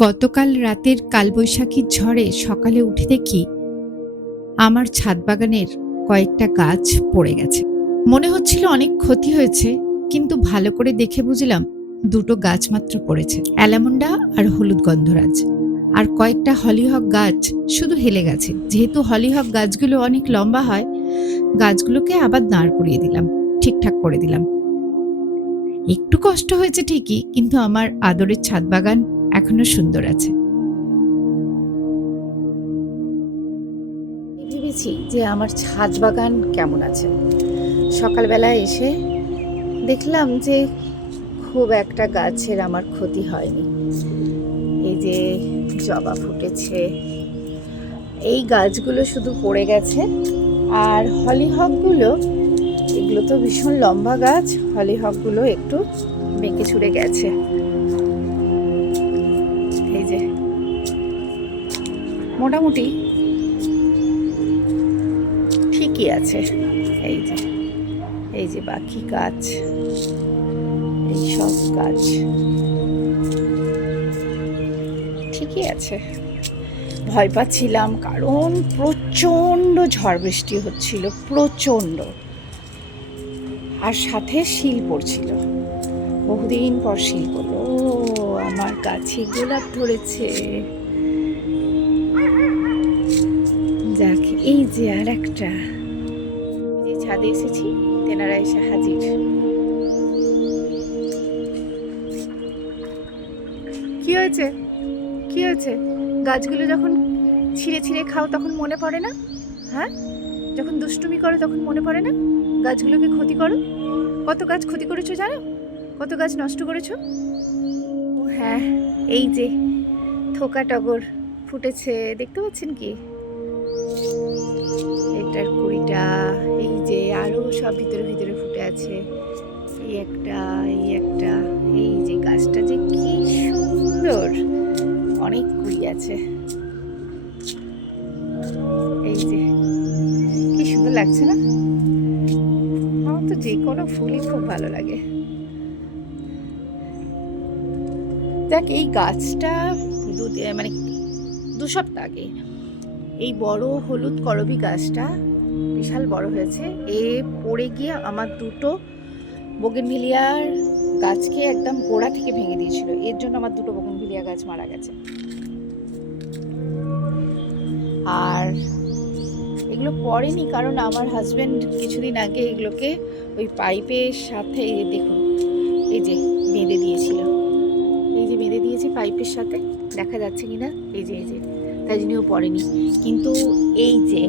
গতকাল রাতের কালবৈশাখীর ঝড়ে সকালে উঠে দেখি আমার ছাদ বাগানের কয়েকটা গাছ পড়ে গেছে। মনে হচ্ছিল অনেক ক্ষতি হয়েছে, কিন্তু ভালো করে দেখে বুঝলাম দুটো গাছ মাত্র পড়েছে, অ্যালামন্ডা আর হলুদ গন্ধরাজ। আর কয়েকটা হলিহক গাছ শুধু হেলে গেছে। যেহেতু হলিহক গাছগুলো অনেক লম্বা হয়, গাছগুলোকে আবার দাঁড় করিয়ে দিলাম, ঠিকঠাক করে দিলাম। একটু কষ্ট হয়েছে ঠিকই, কিন্তু আমার আদরের ছাদ বাগান এখনো সুন্দর আছে। ভেবেছি যে আমার ছাদ বাগান কেমন আছে। সকালবেলা এসে দেখলাম যে খুব একটা গাছের আমার ক্ষতি হয়নি। এই যে জবা ফুটেছে, এই গাছগুলো শুধু পড়ে গেছে। আর হলিহকগুলো, এগুলো তো ভীষণ লম্বা গাছ, হলিহকগুলো একটু বেঁকে ছুড়ে গেছে। এই যে মোটামুটি ঠিকই আছে। এই যে বাকি গাছ, এই সব গাছ ঠিকই আছে। ভয় পাচ্ছিলাম কারণ প্রচণ্ড ঝড় বৃষ্টি হচ্ছিল, প্রচণ্ড, আর সাথে শিল পড়ছিল। বহুদিন পর শিল পড়লো। আমার গাছে গোলাপ ধরেছে। যাক, এই যে আর একটা, যে ছাদে এসেছি তেনারা এসে হাজির। কি হয়েছে? কি হয়েছে? গাছগুলো যখন ছিঁড়ে ছিঁড়ে খাও তখন মনে পড়ে না? হ্যাঁ, যখন দুষ্টুমি করো তখন মনে পড়ে না গাছগুলোকে ক্ষতি করো? কত গাছ ক্ষতি করেছো জানো? কত গাছ নষ্ট করেছো? ও হ্যাঁ, এই যে থোকা টগর ফুটেছে, দেখতে পাচ্ছেন কি? এটার কুড়িটা, এই যে আরো সব ভিতরে ভিতরে ফুটে আছে। এই একটা, এই একটা, এই যে গাছটা যে কি সুন্দর, অনেক কুড়ি আছে। এই যে কি সুন্দর লাগছে না? আমার তো যে কোনো ফুলই খুব ভালো লাগে। দেখ, এই গাছটা মানে 2 সপ্তাহ আগে এই বড় হলুদ করবী গাছটা বিশাল বড় হয়েছে। এ পড়ে গিয়ে আমার দুটো বোগেনভিলিয়ার গাছকে একদম গোড়া থেকে ভেঙে দিয়েছিল। এর জন্য আমার দুটো বোগেনভিলিয়া গাছ মারা গেছে। আর এগুলো পড়েনি কারণ আমার হাজব্যান্ড কিছুদিন আগে এগুলোকে ওই পাইপের সাথে, দেখুন এই যে বেঁধে দিয়েছিল, এই যে বেঁধে দিয়েছে পাইপের সাথে, দেখা যাচ্ছে কিনা, এই যে তাই জন্যও পড়েনি। কিন্তু এই যে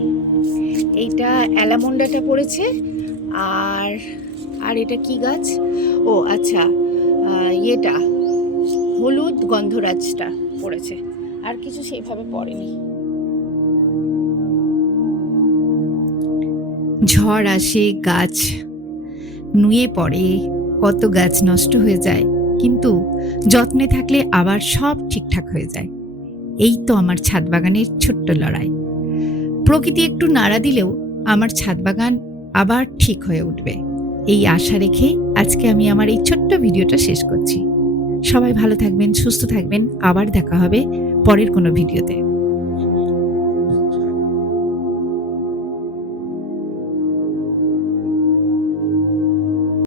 এইটা অ্যালামন্ডাটা পড়েছে। আর আর এটা কি গাছ? ও আচ্ছা, এটা হলুদ গন্ধরাজটা পড়েছে, আর কিছু সেইভাবে পড়েনি। ঝড় আসে, গাছ নুয়ে পড়ে, কত গাছ নষ্ট হয়ে যায়, কিন্তু যত্নে থাকলে আবার সব ঠিকঠাক হয়ে যায়। এই তো আমার ছাদ বাগানের ছোট্ট লড়াই। প্রকৃতি একটু নাড়া দিলেও আমার ছাদ বাগান আবার ঠিক হয়ে উঠবে, এই আশা রেখে আজকে আমি আমার এই ছোট্ট ভিডিওটা শেষ করছি। সবাই ভালো থাকবেন, সুস্থ থাকবেন। আবার দেখা হবে পরের কোনো ভিডিওতে।